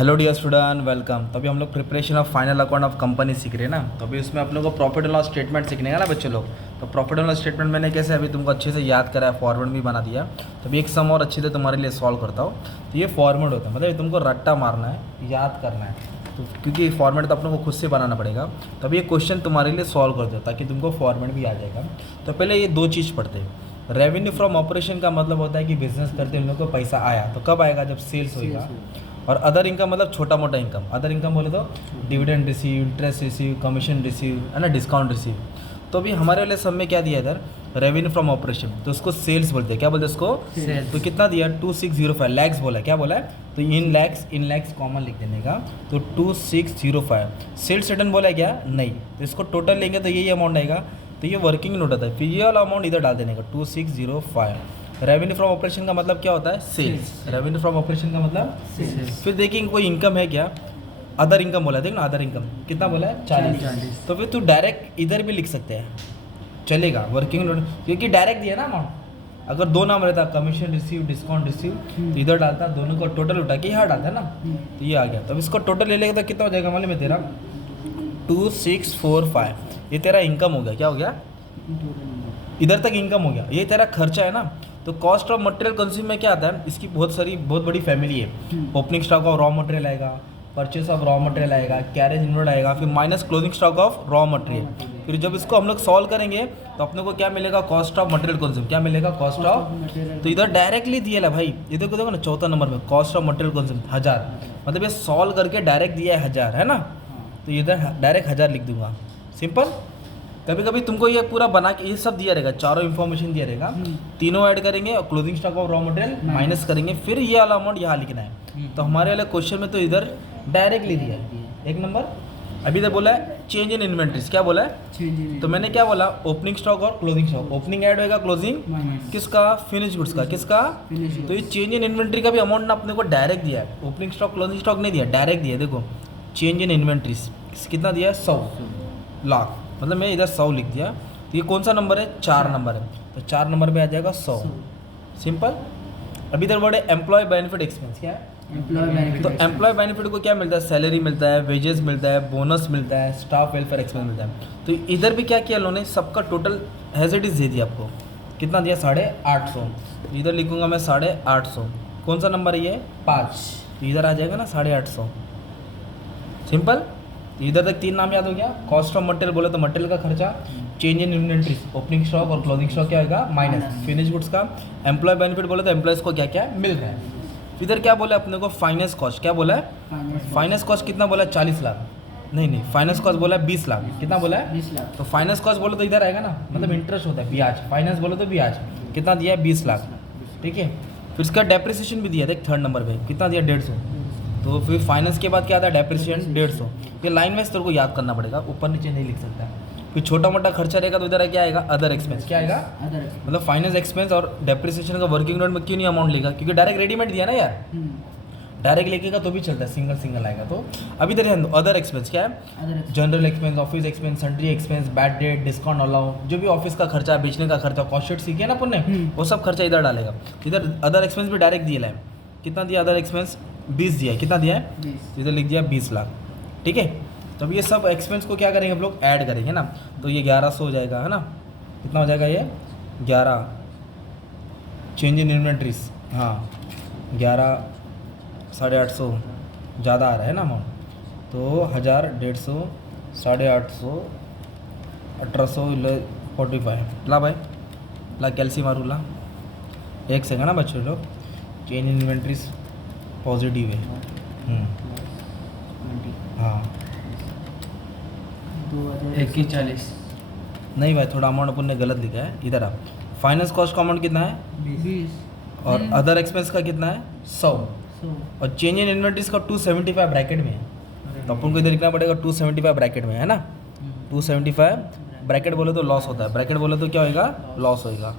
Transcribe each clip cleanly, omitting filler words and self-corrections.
Hello dear student, welcome. तो अभी हम लोग preparation of final account of company सीख रहे हैं ना। तो अभी उसमें आप लोगों को प्रॉफिट एंड लॉस स्टेटमेंट सीखने का ना बच्चे लोग। तो प्रॉफिट एंड लॉस स्टेटमेंट मैंने कैसे अभी तुमको अच्छे से याद करा है, फॉर्मेट भी बना दिया। तो अभी एक सम और अच्छे से तुम्हारे लिए सॉल्व करता हूँ। तो ये फॉर्मेट होता है, मतलब तुमको रट्टा मारना है, याद करना है। तो क्योंकि फॉर्मेट तो अपने को खुद से बनाना पड़ेगा। तो अभी ये क्वेश्चन तुम्हारे लिए सॉल्व कर दो ताकि तुमको फॉर्मेट भी आ जाएगा। तो पहले ये दो चीज़ पढ़ते हैं। रेवेन्यू फ्रॉम ऑपरेशन का मतलब होता है कि बिजनेस करते हम लोग को पैसा आया। तो कब आएगा? जब सेल्स होगा। और अदर इनकम मतलब छोटा मोटा इनकम। अदर इनकम बोले तो dividend receive, interest receive, commission receive, है ना, डिस्काउंट रिसीव। तो अभी हमारे वाले सब में क्या दिया इधर? Revenue from operation. तो उसको सेल्स बोलते हैं। क्या बोलते हैं उसको? सेल्स। तो कितना दिया? 2605 लैक्स बोला है। क्या बोला है? तो इन लैक्स कॉमन लिख देने का। तो 2605 सेल्स रिटर्न बोला है क्या? नहीं। तो इसको टोटल लेंगे तो यही अमाउंट आएगा। तो ये वर्किंग नोट आता है, फिर ये वाला अमाउंट इधर डाल देने का 2605। रेवेन्यू फ्रॉम ऑपरेशन का मतलब क्या होता है? सेल्स। रेवेन्यू फ्रॉम ऑपरेशन का मतलब सेल्स। फिर देखिए कोई इनकम है क्या? अदर इनकम बोला है, देख ना, अदर इनकम कितना बोला है? 40। तो फिर तू डायरेक्ट इधर भी लिख सकते हैं, चलेगा। वर्किंग नोट क्योंकि डायरेक्ट दिया ना अमाउंट। अगर दो नाम रहता, कमीशन रिसीव, डिस्काउंट रिसीव, तो इधर डालता, दोनों को टोटल उठा के यहाँ डालता है ना। तो ये आ गया। तो इसको टोटल ले लेगा तो कितना हो जाएगा मालूम है तेरा? 2645। ये तेरा इनकम हो गया। क्या हो गया? इधर तक इनकम हो गया। ये तेरा खर्चा है ना। तो कॉस्ट ऑफ मटेरियल कंज्यूम में क्या आता है? इसकी बहुत बड़ी फैमिली है। Opening stock of raw material आएगा, परचेस ऑफ रॉ मटेरियल आएगा, कैरेज इनवर्ड आएगा, फिर minus closing stock of raw material. फिर जब इसको हम लोग सॉल्व करेंगे तो अपने को क्या मिलेगा? Cost of material consume. क्या मिलेगा? Cost of. तो इधर डायरेक्टली दिया है भाई, इधर को देखो ना, चौथा नंबर में कॉस्ट ऑफ मटेरियल कंज्यूम 1000। मतलब ये सॉल्व करके डायरेक्ट दिया है 1000, है ना। तो इधर डायरेक्ट 1000 लिख दूंगा, सिंपल। कभी कभी तुमको ये पूरा बना के ये सब दिया रहेगा, चारों इन्फॉर्मेशन दिया रहेगा, तीनों ऐड करेंगे और closing stock of raw material minus करेंगे, फिर ये वाला अमाउंट यहाँ लिखना है। तो हमारे वाले क्वेश्चन में तो इधर डायरेक्टली दिया है। एक नंबर। अभी इधर बोला है चेंज इन इन्वेंट्रीज। क्या बोला है? तो मैंने क्या बोला? ओपनिंग स्टॉक और क्लोजिंग स्टॉक। ओपनिंग ऐड होएगा, क्लोजिंग किसका? फिनिश गुड्स का। किसका? तो ये चेंज इन इन्वेंट्री का भी अमाउंट ना अपने को डायरेक्ट दिया है। ओपनिंग स्टॉक, क्लोजिंग स्टॉक नहीं दिया, डायरेक्ट दिया है। देखो चेंज इन इन्वेंट्रीज कितना दिया है? 100 लाख। मतलब मैं इधर 100 लिख दिया। तो ये कौन सा नंबर है? 4 नंबर है। तो 4 नंबर पे आ जाएगा 100, सिंपल। अभी इधर वर्ड है एम्प्लॉय बेनिफिट एक्सपेंस। क्या है? तो एम्प्लॉय बेनिफिट को क्या मिलता है? सैलरी मिलता है, वेजेस मिलता है, बोनस मिलता है, स्टाफ वेलफेयर एक्सपेंस मिलता है। तो इधर भी क्या किया उन्होंने? सबका टोटल एज इट इज दे दिया आपको। कितना दिया? 850। इधर लिखूंगा मैं 850। कौन सा नंबर है ये? 5। तो इधर आ जाएगा ना 850, सिंपल। इधर तक 3 नाम याद हो गया। कॉस्ट ऑफ मटेरियल बोले तो मटेरियल का खर्चा, change in inventories, opening stock और क्लोजिंग स्टॉक क्या होगा? माइनस फिनिश गुड्स का। एम्प्लॉय बेनिफिट बोले तो एम्प्लॉयज़ को क्या क्या मिल रहा है। इधर क्या बोला अपने को? Finance cost. क्या बोला है? फाइनेंस कॉस्ट कितना बोला है? 40 लाख। नहीं, फाइनेंस कॉस्ट बोला है 20 लाख। कितना बोला है? 20 लाख। तो फाइनेंस कॉस्ट बोलो तो इधर आएगा ना, मतलब इंटरेस्ट होता है, ब्याज। फाइनेंस बोलो तो ब्याज। कितना दिया है? 20 लाख। ठीक है। फिर इसका डेप्रिसिएशन भी दिया था 3rd नंबर पे। कितना दिया? 150। तो फिर फाइनेंस के बाद क्या आता है? डेप्रिसिएशन 150। ये लाइन वाइज तेरे को याद करना पड़ेगा, ऊपर नीचे नहीं लिख सकता। फिर छोटा मोटा खर्चा रहेगा तो इधर क्या आएगा? Other expense. क्या आएगा? मतलब फाइनेंस एक्सपेंस और डेप्रिसिएशन का वर्किंग नोट में क्यों नहीं अमाउंट लेगा? क्योंकि डायरेक्ट रेडीमेड दिया ना यार। डायरेक्ट लेके तो भी चलता है, सिंगल आएगा। तो अभी इधर अदर एक्सपेंस क्या है? General expense, office expense, sundry expense, bad debt, discount allow, जो भी ऑफिस का खर्चा, बेचने का खर्चा, कॉस्ट शीट सीखे ना अपन ने, वो सब खर्चा इधर डालेगा। इधर अदर एक्सपेंस भी डायरेक्ट दिया है। कितना दिया? अदर एक्सपेंस 20 दिया है। कितना दिया है? 20। इधर लिख दिया 20 लाख। ठीक है। तो अब ये सब एक्सपेंस को क्या करेंगे हम लोग? ऐड करेंगे ना। तो ये 1100 हो जाएगा, है ना। कितना हो जाएगा ये? 11। चेंज इन इन्वेंट्रीज, हाँ 11, 850 ज़्यादा आ रहा है ना अमाउंट। तो 1000, 150, 850, 1845। ला भाई, ला कैल्सी मारू ला। एक सेकंड ना बच्चों लोग। चेंज इन इन्वेंट्रीज पॉजिटिव है। हाँ 2140। नहीं भाई, थोड़ा अमाउंट अपन ने गलत लिखा है। इधर आप फाइनेंस कॉस्ट का अमाउंट कितना है? 20। और अदर एक्सपेंस का कितना है? 100। और चेंज इन इन्वेंट्रीज का 275 ब्रैकेट में है। तो अपन को इधर लिखना पड़ेगा 275 ब्रैकेट में, है ना। 275 ब्रैकेट बोले तो लॉस होता है, ब्रैकेट बोले तो क्या होगा? लॉस होएगा,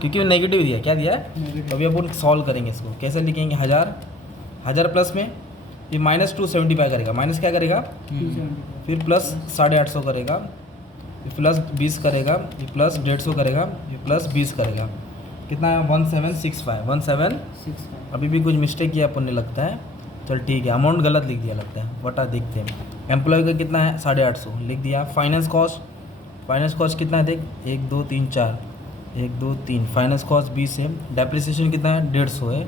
क्योंकि नेगेटिव दिया। क्या दिया है? तो अभी अपन सॉल्व करेंगे इसको। कैसे लिखेंगे? 1000 प्लस में ये माइनस 275 करेगा, माइनस क्या करेगा? फिर प्लस 850 करेगा, ये प्लस 20 करेगा, ये प्लस 150 करेगा, ये प्लस 20 करेगा। कितना है? 1765। 1765। अभी भी कुछ मिस्टेक किया अपन ने लगता है। चल ठीक है, अमाउंट गलत लिख दिया लगता है, बटा देखते हैं। एम्प्लॉय का कितना है 850 लिख दिया। फाइनेंस कॉस्ट कितना है देख, 1 2 3 4, 1 2 3, फाइनेंस कॉस्ट 20 है। डेप्रिसिएशन कितना है 150 है।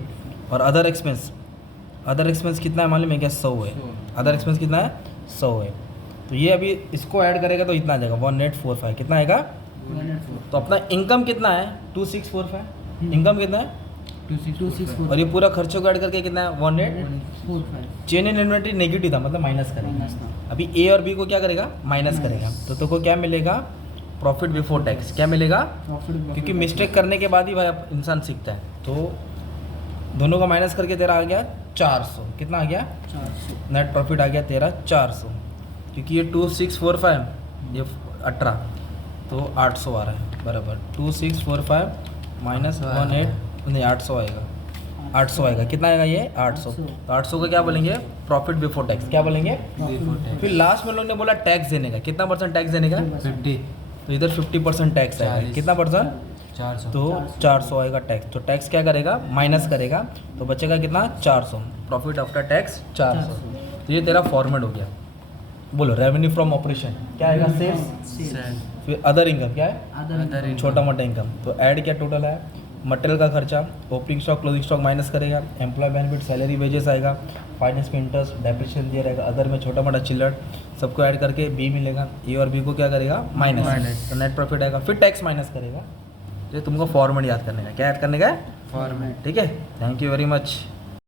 और अदर एक्सपेंस कितना है मालूम है क्या, 100 है। अदर एक्सपेंस कितना है 100 है। तो ये अभी इसको ऐड करेगा तो इतना आ जाएगा 1845, कितना आएगा। तो अपना इनकम कितना है 2645, इनकम कितना है 264 और ये पूरा खर्चों को ऐड करके कितना है 18। चेन इन इन्वेंटरी नेगेटिव था, मतलब माइनस करेगा। अभी ए और बी को क्या करेगा, माइनस करेगा। तो तुमको क्या मिलेगा, प्रॉफिट बिफोर टैक्स। क्या मिलेगा, क्योंकि मिस्टेक करने के बाद ही भाई इंसान सीखता है। तो दोनों का माइनस करके तेरा आ गया 400, कितना आ गया, नेट प्रॉफिट आ गया तेरा 400, क्योंकि ये 2645 ये 18 तो 800 आ रहा है बराबर। 2645 माइनस 18 नहीं 800 आएगा, 800 आएगा। कितना आएगा ये 800। तो 800 का क्या बोलेंगे, प्रॉफिट बिफोर टैक्स। क्या बोलेंगे, फिर लास्ट में लोग ने बोला टैक्स देने का, कितना परसेंट टैक्स देने का 50, तो इधर 50% टैक्स आएगा। 40, कितना परसेंट, 400 तो 400 आएगा टैक्स। तो टैक्स क्या करेगा, माइनस करेगा, तो बचेगा कितना 400, प्रॉफिट आफ्टर टैक्स 400। तो ये तेरा फॉर्मेट हो गया। बोलो रेवेन्यू फ्रॉम ऑपरेशन क्या आएगा, सेल्स। फिर अदर इनकम क्या है, छोटा मोटा इनकम। तो ऐड क्या टोटल है, मटेरियल का खर्चा, opening stock closing stock minus करेगा, एम्प्लॉय बेनिफिट सैलरी वेजेस आएगा, फाइनेंस में इंटरेस्ट डेप्रिसिएशन दिया रहेगा, अदर में छोटा मोटा चिल्लर, सबको ऐड करके बी मिलेगा। ए और बी को क्या करेगा, माइनस, तो नेट प्रॉफिट आएगा। फिर टैक्स माइनस करेगा। तो तुमको फॉर्मेट याद करने का, क्या याद करने का है, फॉर्मेट। ठीक है। Thank you very much.